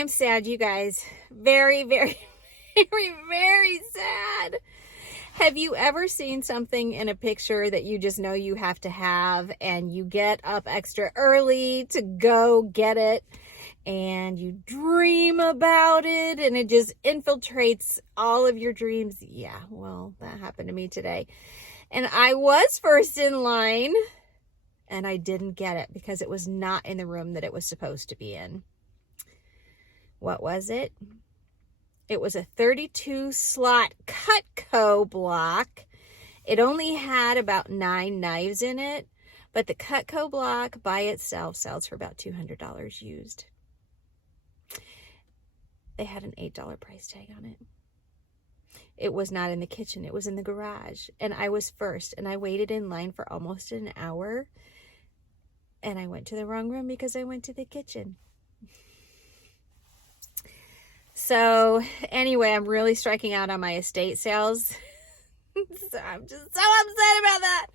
I'm sad, you guys. Very, very, very, very sad. Have you ever seen something in a picture that you just know you have to have and you get up extra early to go get it and you dream about it and it just infiltrates all of your dreams? Yeah, well, that happened to me today. And I was first in line and I didn't get it because it was not in the room that it was supposed to be in. What was it? It was a 32 slot Cutco block. It only had about 9 knives in it, but the Cutco block by itself sells for about $200 used. They had an $8 price tag on it. It was not in the kitchen, it was in the garage. And I was first, and I waited in line for almost an hour. And I went to the wrong room because I went to the kitchen. So anyway, I'm really striking out on my estate sales. So I'm just so upset about that.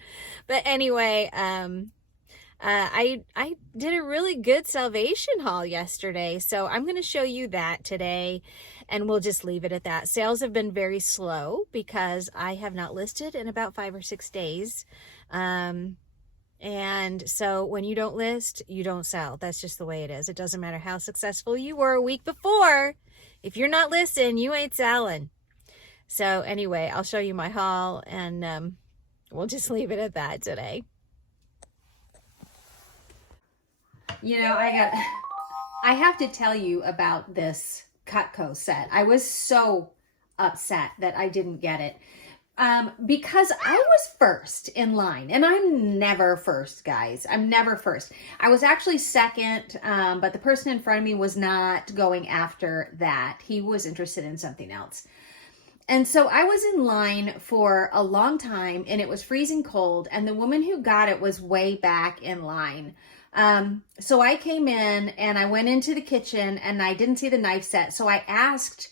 But anyway, I did a really good salvation haul yesterday. So I'm going to show you that today and we'll just leave it at that. Sales have been very slow because I have not listed in about 5 or 6 days. And so when you don't list, you don't sell. That's just the way it is. It doesn't matter how successful you were a week before. If you're not listing, you ain't selling. So anyway, I'll show you my haul and we'll just leave it at that today. You know, I have to tell you about this Cutco set. I was so upset that I didn't get it. Because I was first in line, and I'm never first, guys. I'm never first. I was actually second, but the person in front of me was not going after that. He was interested in something else. And so I was in line for a long time, and it was freezing cold, and the woman who got it was way back in line. So I came in, and I went into the kitchen, and I didn't see the knife set, so I asked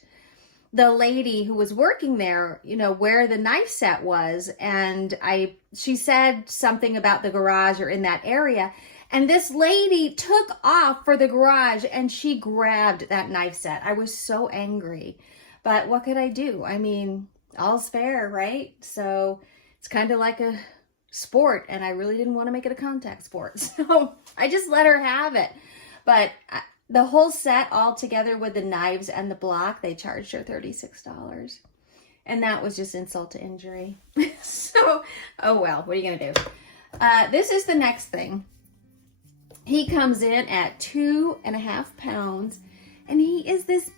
the lady who was working there, you know, where the knife set was. And she said something about the garage or in that area. And this lady took off for the garage and she grabbed that knife set. I was so angry, but what could I do? I mean, all's fair, right? So it's kind of like a sport and I really didn't want to make it a contact sport. So I just let her have it. But the whole set all together with the knives and the block, they charged her $36. And that was just insult to injury. So, oh well, what are you going to do? This is the next thing. He comes in at 2.5 pounds and he is this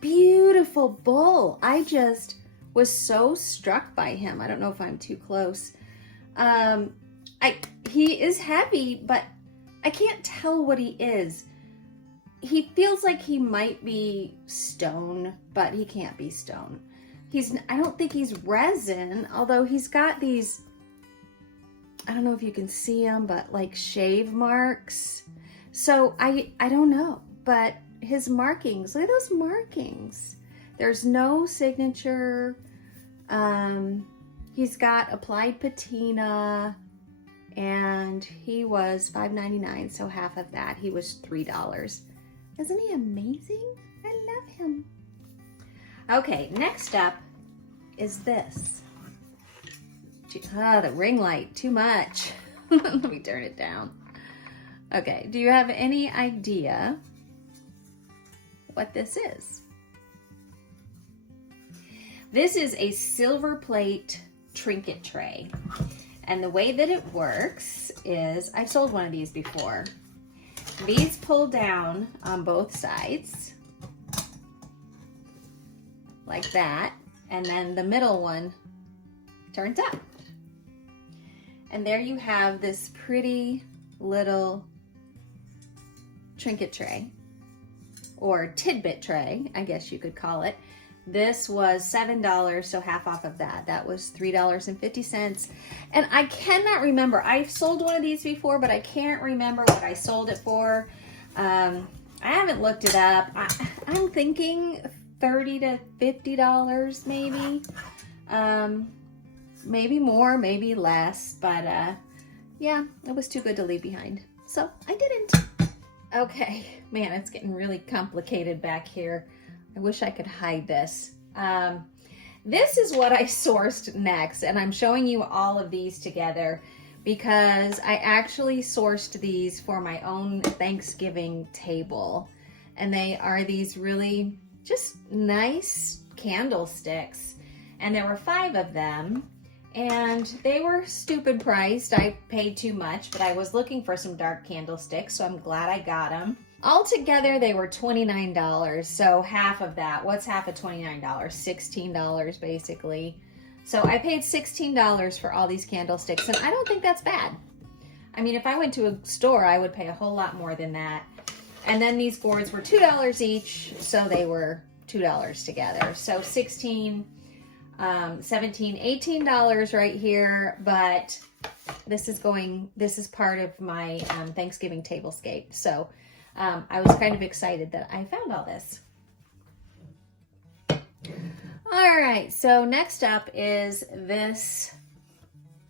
beautiful bull. I just was so struck by him. I don't know if I'm too close. He is heavy, but I can't tell what he is. He feels like he might be stone, but he can't be stone. I don't think he's resin, although he's got these, I don't know if you can see them, but like shave marks. So I don't know, but his markings, look at those markings. There's no signature. He's got applied patina and he was $5.99. So half of that, he was $3. Isn't he amazing? I love him. Okay, next up is this. The ring light, too much. Let me turn it down. Okay, do you have any idea what this is? This is a silver plate trinket tray. And the way that it works is, I've sold one of these before. These pull down on both sides, like that, and then the middle one turns up. And there you have this pretty little trinket tray, or tidbit tray, I guess you could call it. This was $7, so half off of that. That was $3.50. And I cannot remember. I've sold one of these before, but I can't remember what I sold it for. I haven't looked it up. I'm thinking $30 to $50 maybe. Maybe more, maybe less. But yeah, it was too good to leave behind. So I didn't. Okay, man, it's getting really complicated back here. I wish I could hide this. This is what I sourced next, and I'm showing you all of these together because I actually sourced these for my own Thanksgiving table. And they are these really just nice candlesticks. And there were 5 of them, and they were stupid priced. I paid too much, but I was looking for some dark candlesticks, so I'm glad I got them. Altogether, they were $29, so half of that. What's half of $29? $16 basically. So I paid $16 for all these candlesticks, and I don't think that's bad. I mean, if I went to a store, I would pay a whole lot more than that. And then these boards were $2 each, so they were $2 together. So $16, $17, $18 right here, but this is part of my Thanksgiving tablescape. So I was kind of excited that I found all this. All right, so next up is this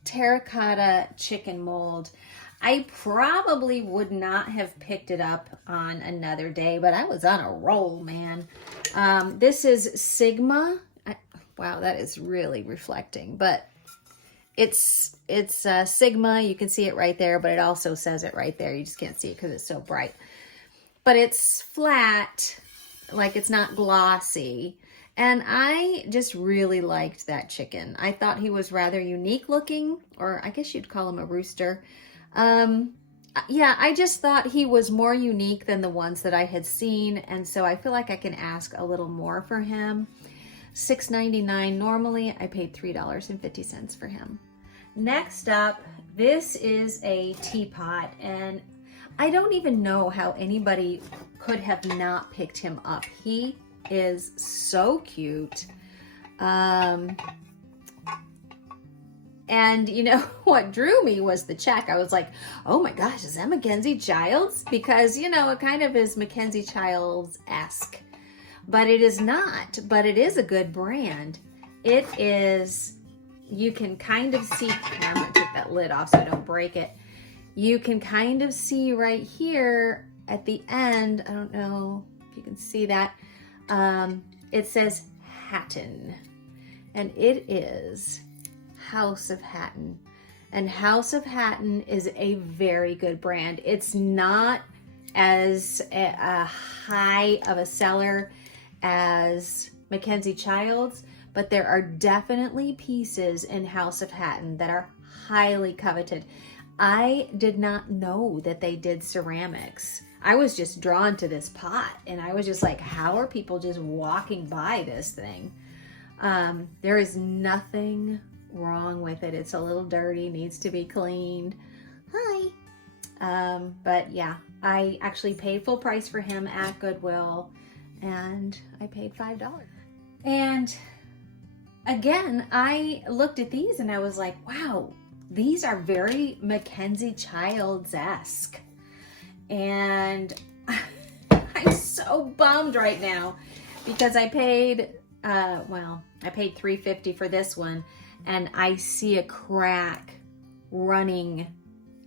terracotta chicken mold. I probably would not have picked it up on another day, but I was on a roll, man. This is Sigma. Wow, that is really reflecting, but it's Sigma. You can see it right there, but it also says it right there. You just can't see it because it's so bright. But it's flat, like it's not glossy. And I just really liked that chicken. I thought he was rather unique looking, or I guess you'd call him a rooster. Yeah, I just thought he was more unique than the ones that I had seen, and so I feel like I can ask a little more for him. $6.99 normally. I paid $3.50 for him. Next up, this is a teapot, and I don't even know how anybody could have not picked him up. He is so cute. And you know what drew me was the check. I was like, oh my gosh, is that Mackenzie Childs? Because, you know, it kind of is Mackenzie Childs-esque. But it is not, but it is a good brand. It is, you can kind of see, I'm gonna take that lid off so I don't break it. You can kind of see right here at the end, I don't know if you can see that, it says Hatton, and it is House of Hatton. And House of Hatton is a very good brand. It's not as a high of a seller as Mackenzie Childs, but there are definitely pieces in House of Hatton that are highly coveted. I did not know that they did ceramics. I was just drawn to this pot, and I was just like, how are people just walking by this thing? There is nothing wrong with it. It's a little dirty, needs to be cleaned. Hi. But yeah, I actually paid full price for him at Goodwill, and I paid $5. And again, I looked at these and I was like, wow, these are very Mackenzie Childs-esque. And I'm so bummed right now because I paid, I paid $3.50 for this one, and I see a crack running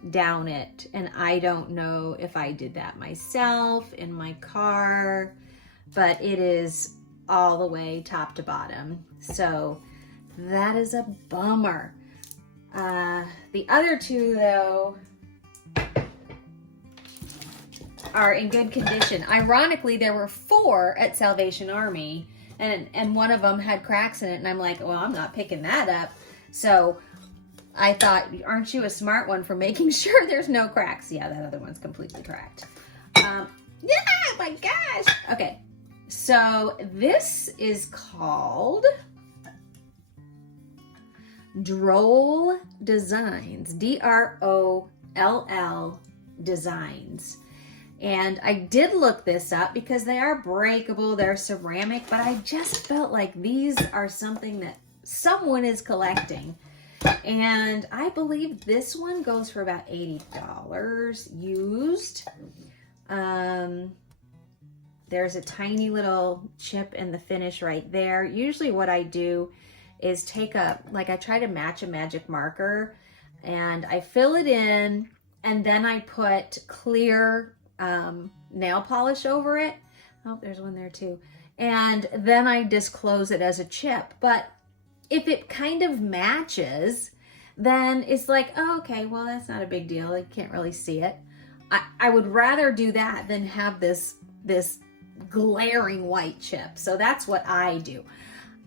down it. And I don't know if I did that myself in my car, but it is all the way top to bottom. So that is a bummer. The other two though are in good condition. Ironically, there were 4 at Salvation Army, and one of them had cracks in it, and I'm like, well, I'm not picking that up. So I thought, aren't you a smart one for making sure there's no cracks? Yeah, that other one's completely cracked. Yeah, my gosh. Okay, so this is called Droll Designs, D-R-O-L-L Designs. And I did look this up because they are breakable, they're ceramic, but I just felt like these are something that someone is collecting. And I believe this one goes for about $80 used. There's a tiny little chip in the finish right there. Usually what I do is take I try to match a magic marker, and I fill it in, and then I put clear nail polish over it. Oh, there's one there too. And then I disclose it as a chip. But if it kind of matches, then it's like, oh, okay, well, that's not a big deal. I can't really see it. I would rather do that than have this glaring white chip. So that's what I do.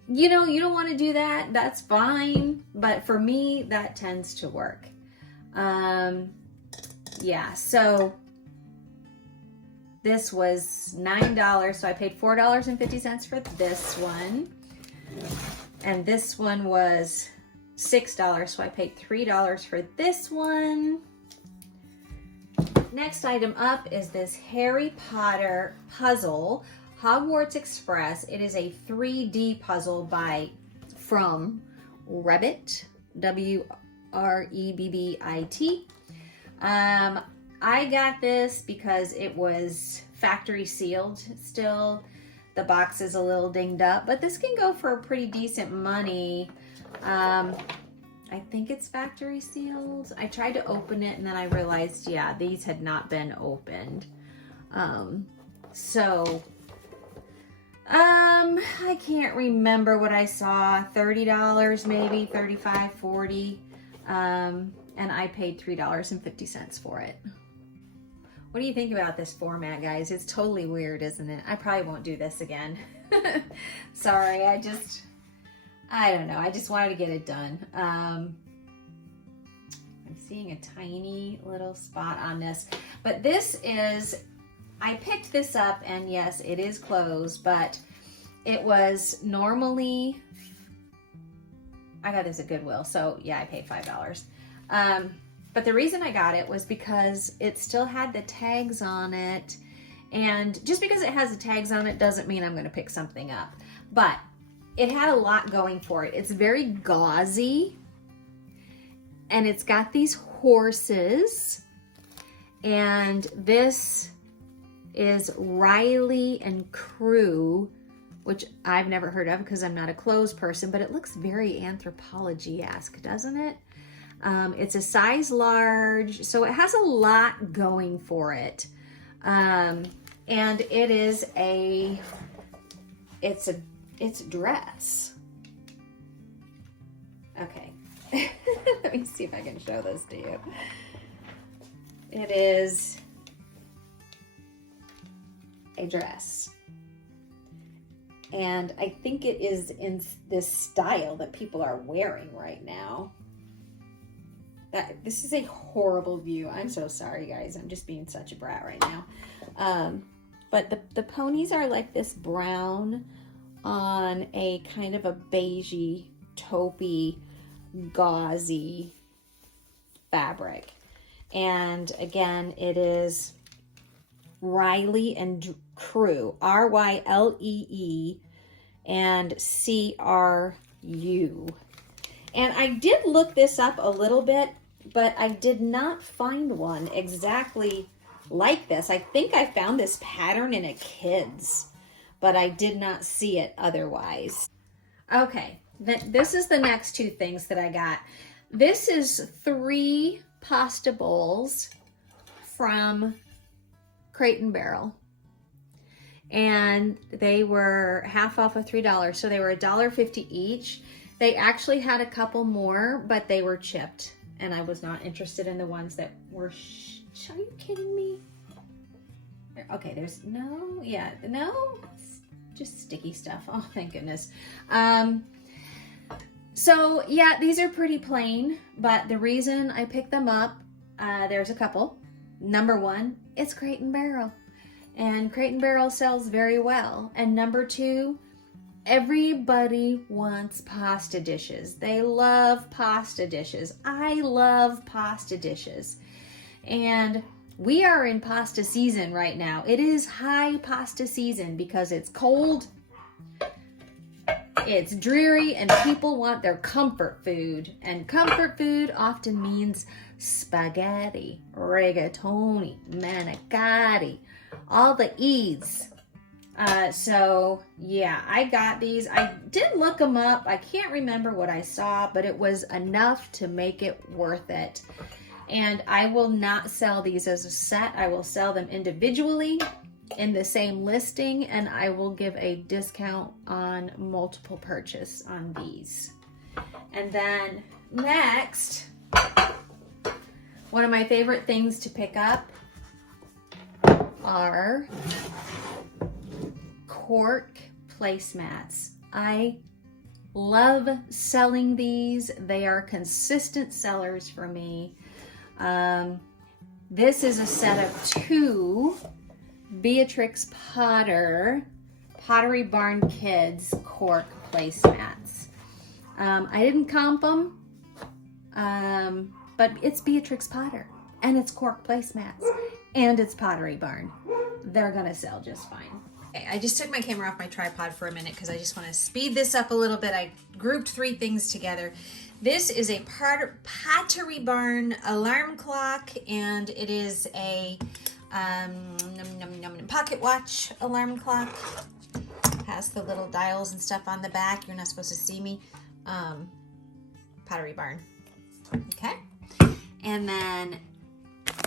You know, you don't want to do that. That's fine. But for me, that tends to work. Yeah, so this was $9. So I paid $4.50 for this one. And this one was $6. So I paid $3 for this one. Next item up is this Harry Potter puzzle, Hogwarts Express. It is a 3D puzzle from Rebbit, W-R-E-B-B-I-T. I got this because it was factory sealed still. The box is a little dinged up, but this can go for pretty decent money. I think it's factory sealed. I tried to open it and then I realized, yeah, these had not been opened. I can't remember what I saw. $30 maybe, $35, $40. And I paid $3.50 for it. What do you think about this format, guys? It's totally weird, isn't it? I probably won't do this again. Sorry, I don't know. I just wanted to get it done. I'm seeing a tiny little spot on this. But this is, I picked this up and yes, it is closed, but it was normally, I got this at Goodwill. So yeah, I paid $5. But the reason I got it was because it still had the tags on it. And just because it has the tags on it doesn't mean I'm going to pick something up. But it had a lot going for it. It's very gauzy. And it's got these horses. And this is Riley and Crew, which I've never heard of because I'm not a clothes person. But it looks very Anthropology-esque, doesn't it? It's a size large, so it has a lot going for it. And it is it's a dress. Okay. Let me see if I can show this to you. It is a dress. And I think it is in this style that people are wearing right now. This is a horrible view. I'm so sorry, guys. I'm just being such a brat right now. But the ponies are like this brown on a kind of a beigey, taupey, gauzy fabric. And again, it is Riley and Crew, R-Y-L-E-E and C-R-U. And I did look this up a little bit, but I did not find one exactly like this. I think I found this pattern in a kid's, but I did not see it otherwise. Okay, this is the next two things that I got. This is 3 pasta bowls from Crate and Barrel. And they were half off of $3, so they were $1.50 each. They actually had a couple more, but they were chipped, and I was not interested in the ones that were, are you kidding me? Okay, there's no, yeah, no, it's just sticky stuff. Oh, thank goodness. So yeah, these are pretty plain, but the reason I picked them up, there's a couple. Number one, it's Crate and Barrel, and Crate and Barrel sells very well. And number two, everybody wants pasta dishes. They love pasta dishes. I love pasta dishes. And we are in pasta season right now. It is high pasta season because it's cold, it's dreary, and people want their comfort food. And comfort food often means spaghetti, rigatoni, manicotti, all the E's. So yeah, I got these. I did look them up. I can't remember what I saw, but it was enough to make it worth it. And I will not sell these as a set. I will sell them individually in the same listing, and I will give a discount on multiple purchase on these. And then next, one of my favorite things to pick up are cork placemats. I love selling these. They are consistent sellers for me. This is a set of 2 Beatrix Potter Pottery Barn Kids cork placemats. I didn't comp them, but it's Beatrix Potter, and it's cork placemats, and it's Pottery Barn. They're gonna sell just fine. Okay, I just took my camera off my tripod for a minute because I just want to speed this up a little bit. I grouped 3 things together. This is a Pottery Barn alarm clock, and it is a pocket watch alarm clock. Has the little dials and stuff on the back. You're not supposed to see me. Pottery Barn. Okay. And then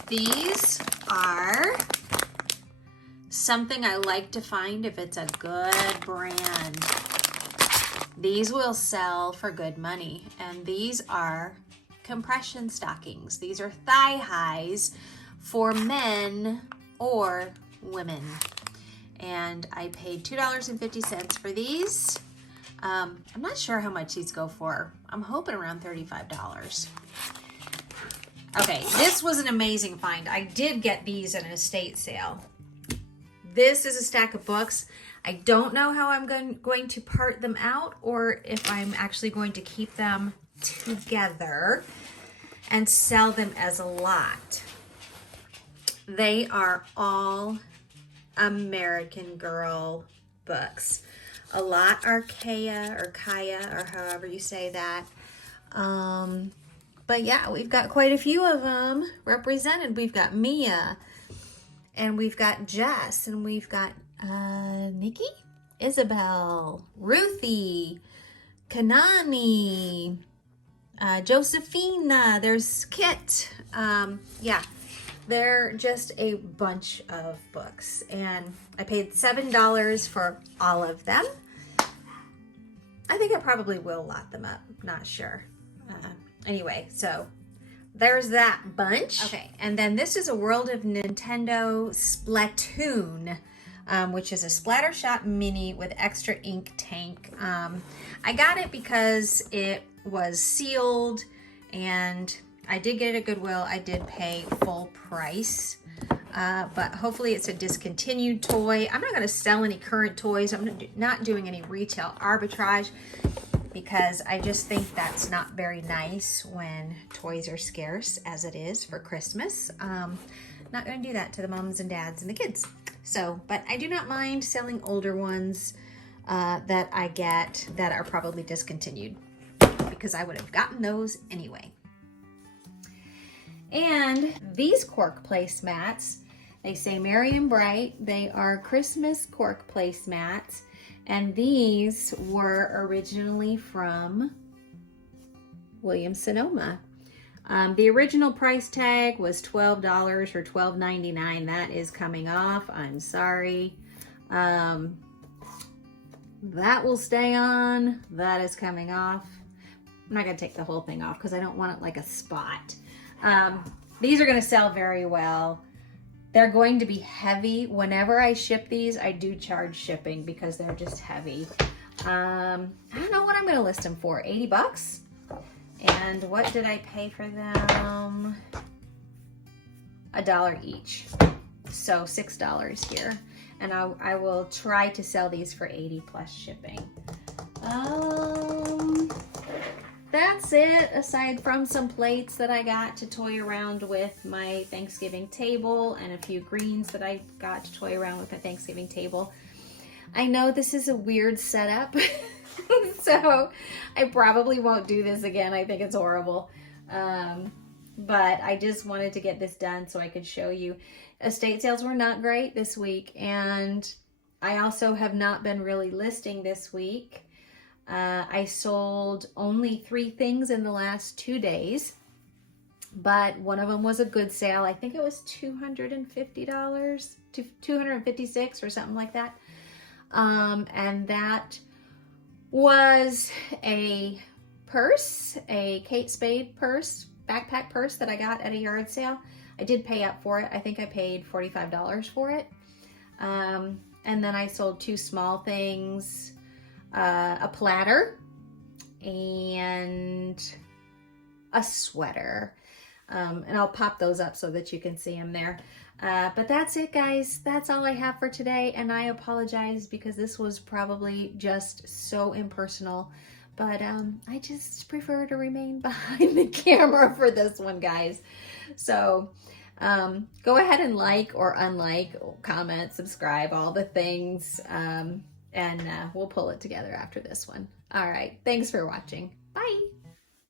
these are something I like to find if it's a good brand. These will sell for good money. And these are compression stockings. These are thigh highs for men or women. And I paid $2.50 for these. I'm not sure how much these go for. I'm hoping around $35. Okay, this was an amazing find. I did get these at an estate sale. This is a stack of books. I don't know how I'm going to part them out or if I'm actually going to keep them together and sell them as a lot. They are all American Girl books. A lot are Kaya or however you say that. But yeah, we've got quite a few of them represented. We've got Mia, and we've got Jess, and we've got Nikki, Isabel, Ruthie, Kanani, Josephina, there's Kit. Yeah, they're just a bunch of books, and I paid $7 for all of them. I think I probably will lot them up, not sure. Anyway, so there's that bunch. Okay, and then this is a World of Nintendo Splatoon, which is a Splattershot mini with extra ink tank. I got it because it was sealed, and I did get it at Goodwill. I did pay full price, but hopefully it's a discontinued toy. I'm not going to sell any current toys. I'm not doing any retail arbitrage, because I just think that's not very nice when toys are scarce, as it is for Christmas. Not going to do that to the moms and dads and the kids. So, but I do not mind selling older ones that I get that are probably discontinued, because I would have gotten those anyway. And these cork placemats, they say Merry and Bright. They are Christmas cork placemats. And these were originally from Williams-Sonoma. The original price tag was $12 or $12.99. That is coming off. I'm sorry. That will stay on. That is coming off. I'm not going to take the whole thing off because I don't want it like a spot. These are going to sell very well. They're going to be heavy. Whenever I ship these, I do charge shipping because they're just heavy. I don't know what I'm going to list them for. 80 bucks? And what did I pay for them? $1 each. So $6 here. And I will try to sell these for 80 plus shipping. That's it, aside from some plates that I got to toy around with my Thanksgiving table and a few greens that I got to toy around with my Thanksgiving table. I know this is a weird setup, so I probably won't do this again. I think it's horrible. But I just wanted to get this done so I could show you. Estate sales were not great this week, and I also have not been really listing this week. I sold only 3 things in the last 2 days. but one of them was a good sale. I think it was $250 to $256 or something like that. And that was a purse, a Kate Spade purse, backpack purse that I got at a yard sale. I did pay up for it. I think I paid $45 for it. And then I sold 2 small things, a platter and a sweater. And I'll pop those up so that you can see them there. But that's it, guys. That's all I have for today. And I apologize because this was probably just so impersonal. But I just prefer to remain behind the camera for this one, guys. So go ahead and like or unlike, comment, subscribe, all the things. And we'll pull it together after this one. All right. Thanks for watching. Bye.